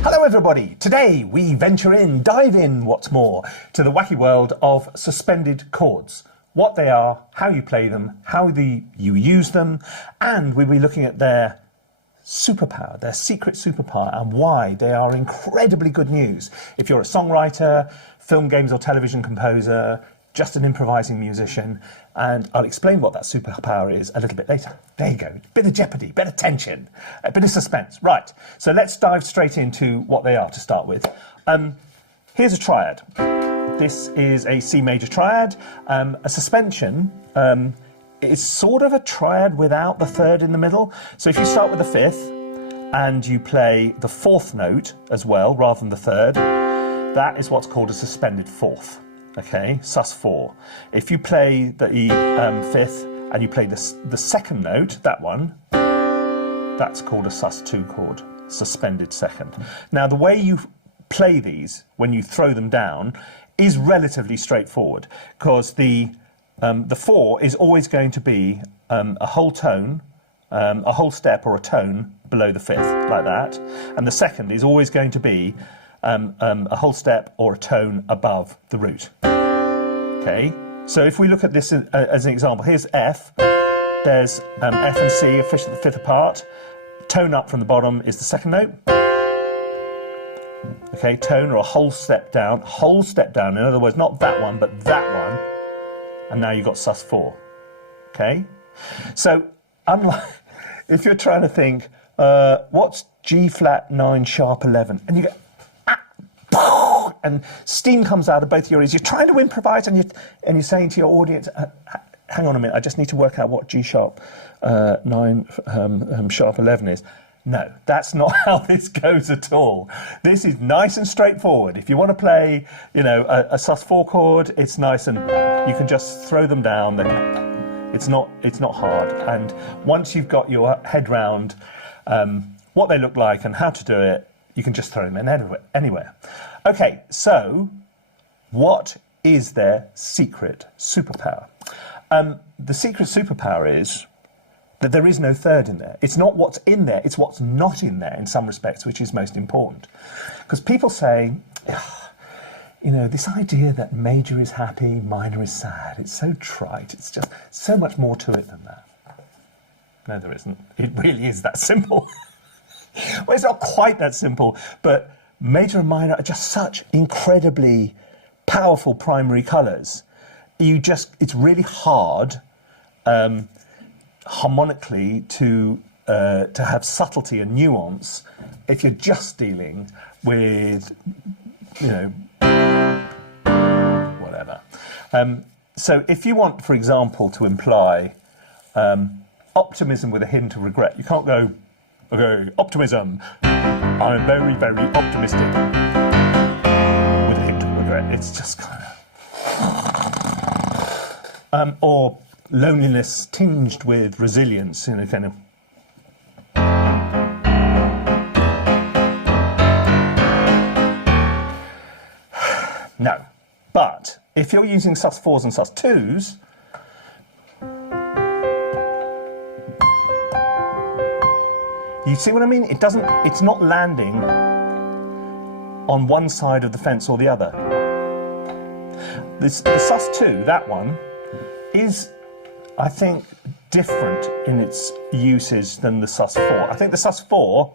Hello everybody! Today we dive in, what's more, to the wacky world of suspended chords. What they are, how you play them, how you use them, and we'll be looking at their superpower, their secret superpower, and why they are incredibly good news. If you're a songwriter, film, games or television composer, just an improvising musician, and I'll explain what that superpower is a little bit later. There you go, bit of jeopardy, bit of tension, a bit of suspense. Right, so let's dive straight into what they are to start with. Here's a triad. This is a C major triad. A suspension is sort of a triad without the third in the middle. So if you start with the fifth and you play the fourth note as well, rather than the third, that is what's called a suspended fourth. Okay, sus4. If you play the fifth and you play the second note, that one, that's called a sus2 chord, suspended second. Now the way you play these when you throw them down is relatively straightforward, because the 4 is always going to be a whole tone, a whole step or a tone below the fifth, like that, and the second is always going to be a whole step or a tone above the root. Okay, so if we look at this as an example, here's F, there's F and C, a fifth apart, tone up from the bottom is the second note. Okay, tone or a whole step down, in other words, not that one, but that one, and now you've got sus4, okay? So, unlike, if you're trying to think, what's G flat 9 sharp 11, and you go, and steam comes out of both your ears. You're trying to improvise, and you're saying to your audience, hang on a minute, I just need to work out what G sharp 9 sharp 11 is. No, that's not how this goes at all. This is nice and straightforward. If you want to play, you know, a sus4 chord, it's nice and you can just throw them down. It's not hard. And once you've got your head round what they look like and how to do it, you can just throw them in anywhere. Okay, so what is their secret superpower? The secret superpower is that there is no third in there. It's not what's in there, it's what's not in there in some respects, which is most important. Because people say, you know, this idea that major is happy, minor is sad, it's so trite, it's just so much more to it than that. No, there isn't. It really is that simple. Well, it's not quite that simple, but major and minor are just such incredibly powerful primary colours. It's really hard harmonically to have subtlety and nuance if you're just dealing with, you know, whatever. So if you want, for example, to imply optimism with a hint of regret, you can't go, okay, optimism, I'm very, very optimistic, with a hint of regret. It's just kind of... or loneliness tinged with resilience, you know, kind of... No. But if you're using sus4s and sus2s, you see what I mean? It's not landing on one side of the fence or the other. The sus2, that one, is, I think, different in its usage than the sus4. I think the sus4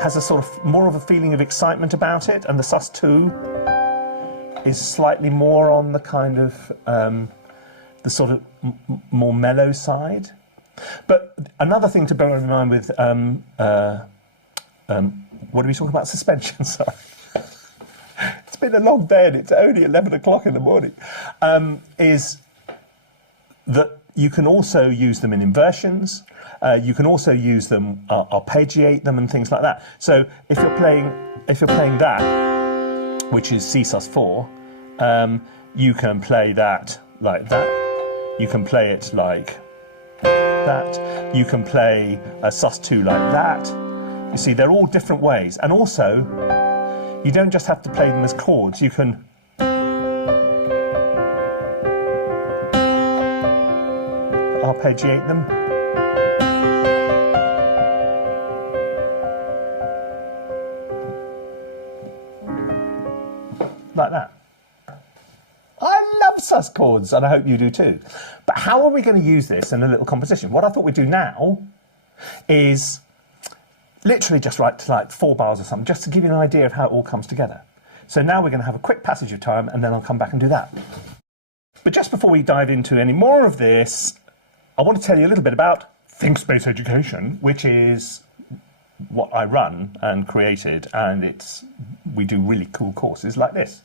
has a sort of more of a feeling of excitement about it, and the sus2 is slightly more on the kind of the sort of more mellow side. But another thing to bear in mind with what are we talking about? Suspension. Sorry, it's been a long day and it's only 11 o'clock in the morning. Is that you can also use them in inversions. You can also use them, arpeggiate them, and things like that. So if you're playing that, which is C sus4, you can play that like that. You can play it like that. You can play a sus2 like that. You see, they're all different ways. And also, you don't just have to play them as chords. You can arpeggiate them. like that. I love sus chords, and I hope you do too. But how are we going to use this in a little composition? What I thought we'd do now is literally just write like 4 bars or something, just to give you an idea of how it all comes together. So now we're going to have a quick passage of time, and then I'll come back and do that. But just before we dive into any more of this, I want to tell you a little bit about Think Space Education, which is what I run and created, and we do really cool courses like this.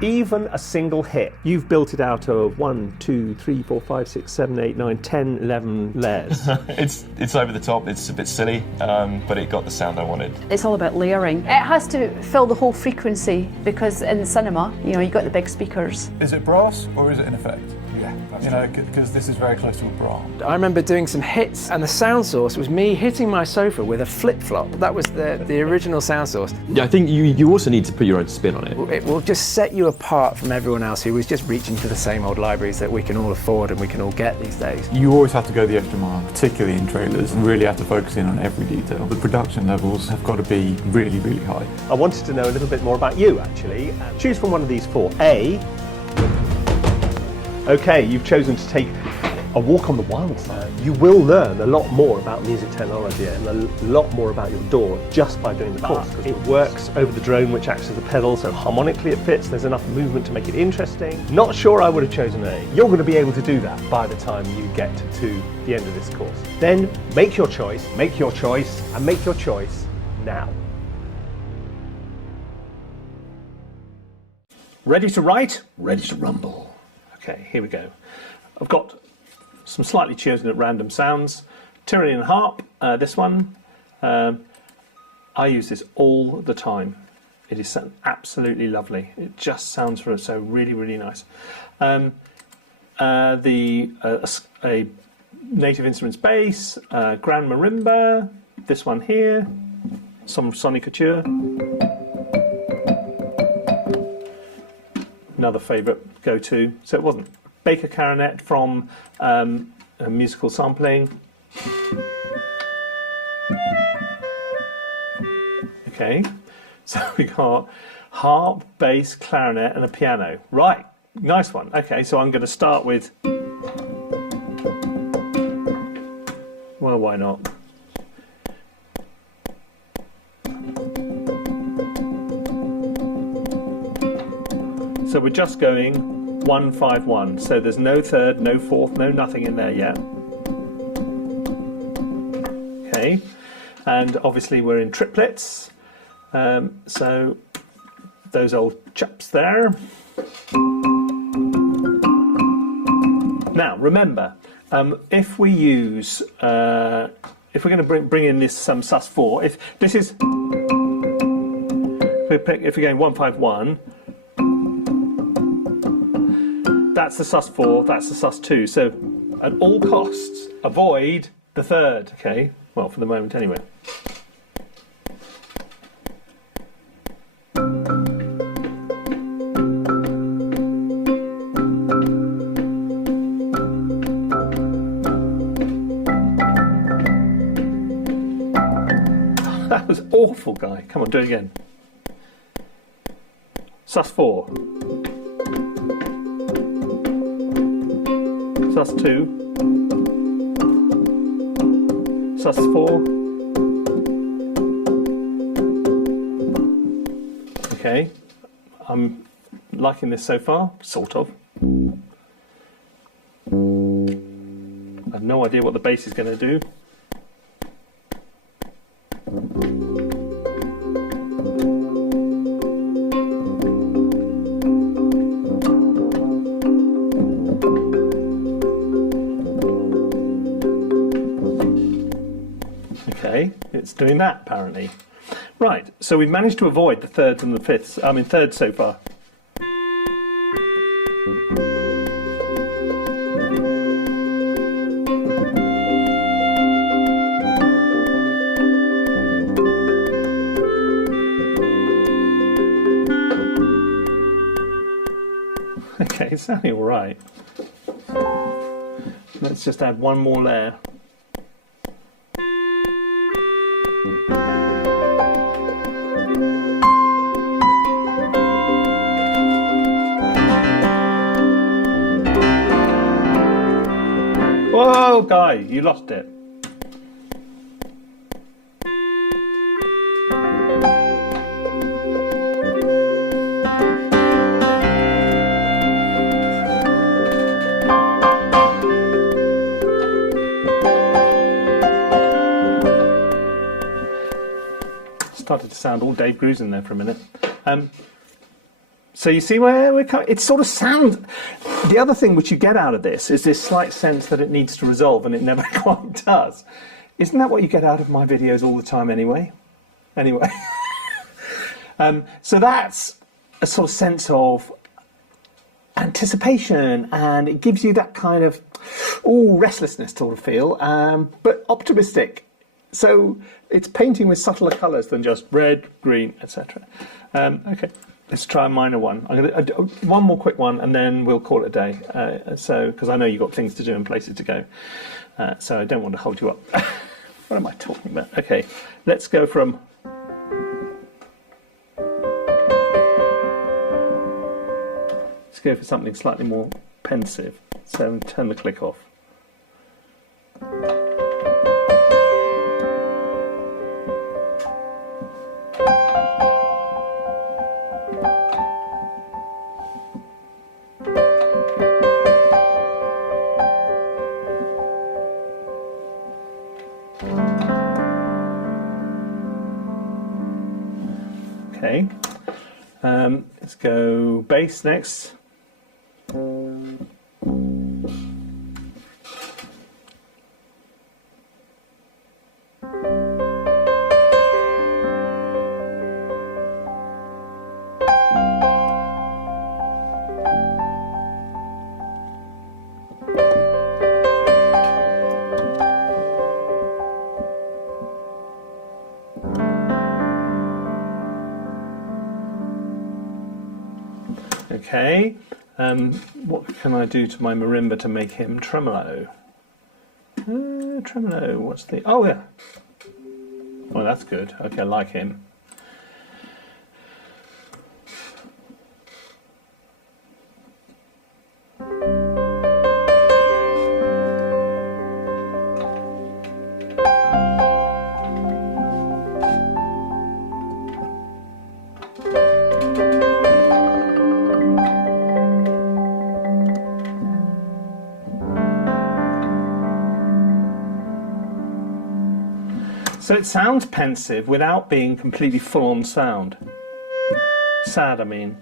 Even a single hit, you've built it out of 1, 2, 3, 4, 5, 6, 7, 8, 9, 10, 11 layers. It's over the top, it's a bit silly, but it got the sound I wanted. It's all about layering. It has to fill the whole frequency, because in cinema, you know, you've got the big speakers. Is it brass or is it an effect? Yeah, you know, because this is very close to a brass. I remember doing some hits, and the sound source was me hitting my sofa with a flip-flop. That was the original sound source. Yeah, I think you also need to put your own spin on it. It will just set you apart from everyone else who was just reaching for the same old libraries that we can all afford and we can all get these days. You always have to go the extra mile, particularly in trailers, and really have to focus in on every detail. The production levels have got to be really, really high. I wanted to know a little bit more about you, actually. Choose from one of these 4. A. Okay, you've chosen to take a walk on the wild side. You will learn a lot more about music technology and a lot more about your DAW just by doing the course. It works over the drone, which acts as a pedal, so harmonically it fits. There's enough movement to make it interesting. Not sure I would have chosen A. You're going to be able to do that by the time you get to the end of this course. Then make your choice, and make your choice now. Ready to write? Ready to rumble. Okay, here we go. I've got some slightly chosen at random sounds. Tyrian harp, this one. I use this all the time. It is absolutely lovely. It just sounds so really, really nice. A native instruments bass, grand marimba, this one here, some sonic couture. Another favourite go-to. So it wasn't. Baker clarinet from a musical sampling. Okay, so we got harp, bass, clarinet and a piano. Right, nice one. Okay, so I'm going to start with... Well, why not? So we're just going 1, 5, 1. So there's no third, no fourth, no nothing in there yet. Okay, and obviously we're in triplets. So those old chaps there. Now remember, if we use, if we're going to bring in this sus4, if this is, if we're going 1, 5, 1. That's the sus4, that's the sus2. So at all costs, avoid the third. Okay, well, for the moment anyway. That was awful, Guy. Come on, do it again. sus4. sus2, sus4. Okay, I'm liking this so far, sort of. I have no idea what the bass is going to do. Okay, it's doing that apparently. Right, so we've managed to avoid the thirds and the fifths. I mean, thirds so far. Okay, it's sounding all right. Let's just add one more layer. Whoa, Guy, you lost it. Started to sound all Dave Grusin there for a minute. So you see where we're coming? It sort of sounds... The other thing which you get out of this is this slight sense that it needs to resolve, and it never quite does. Isn't that what you get out of my videos all the time anyway? Anyway. So that's a sort of sense of anticipation, and it gives you that kind of restlessness sort of feel, but optimistic. So it's painting with subtler colours than just red, green, etc. Okay. Let's try a minor one. I'm going to do one more quick one, and then we'll call it a day. Because I know you've got things to do and places to go. So I don't want to hold you up. What am I talking about? Okay, let's go from... Let's go for something slightly more pensive. So turn the click off. Okay, let's go bass next. Okay, what can I do to my marimba to make him tremolo? Tremolo, what's the... Oh, yeah. Oh, that's good. Okay, I like him. So it sounds pensive without being completely full-on sound. Sad, I mean.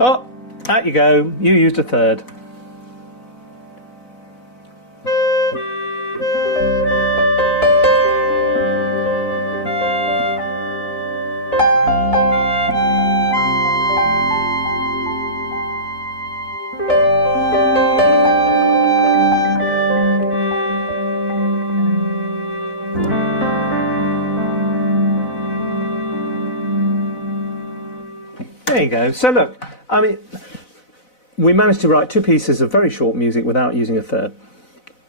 Oh! Out you go, you used a third. There you go. So look, I mean, we managed to write two pieces of very short music without using a third.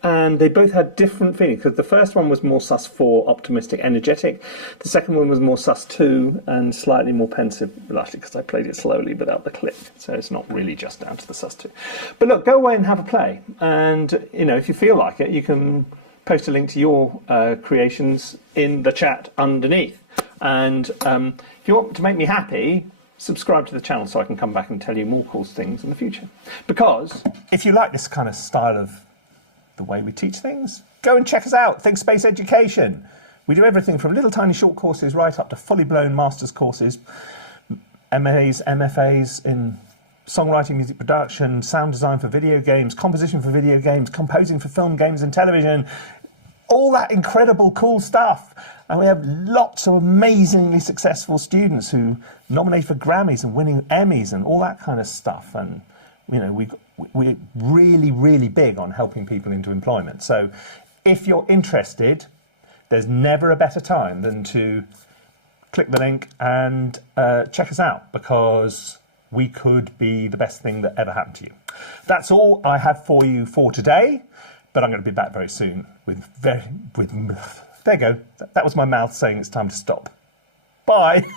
And they both had different feelings, because the first one was more sus4, optimistic, energetic. The second one was more sus2 and slightly more pensive, largely because I played it slowly without the click. So it's not really just down to the sus2. But look, go away and have a play. And, you know, if you feel like it, you can post a link to your creations in the chat underneath. And if you want to make me happy, subscribe to the channel so I can come back and tell you more cool things in the future. Because if you like this kind of style of the way we teach things, go and check us out. Think Space Education. We do everything from little tiny short courses right up to fully blown master's courses, MAs, MFAs in songwriting, music production, sound design for video games, composition for video games, composing for film, games and television. all that incredible cool stuff. And we have lots of amazingly successful students who nominate for Grammys and winning Emmys and all that kind of stuff. And, you know, we're really, really big on helping people into employment. So if you're interested, there's never a better time than to click the link and check us out, because we could be the best thing that ever happened to you. That's all I have for you for today, but I'm going to be back very soon with there you go. That was my mouth saying it's time to stop. Bye.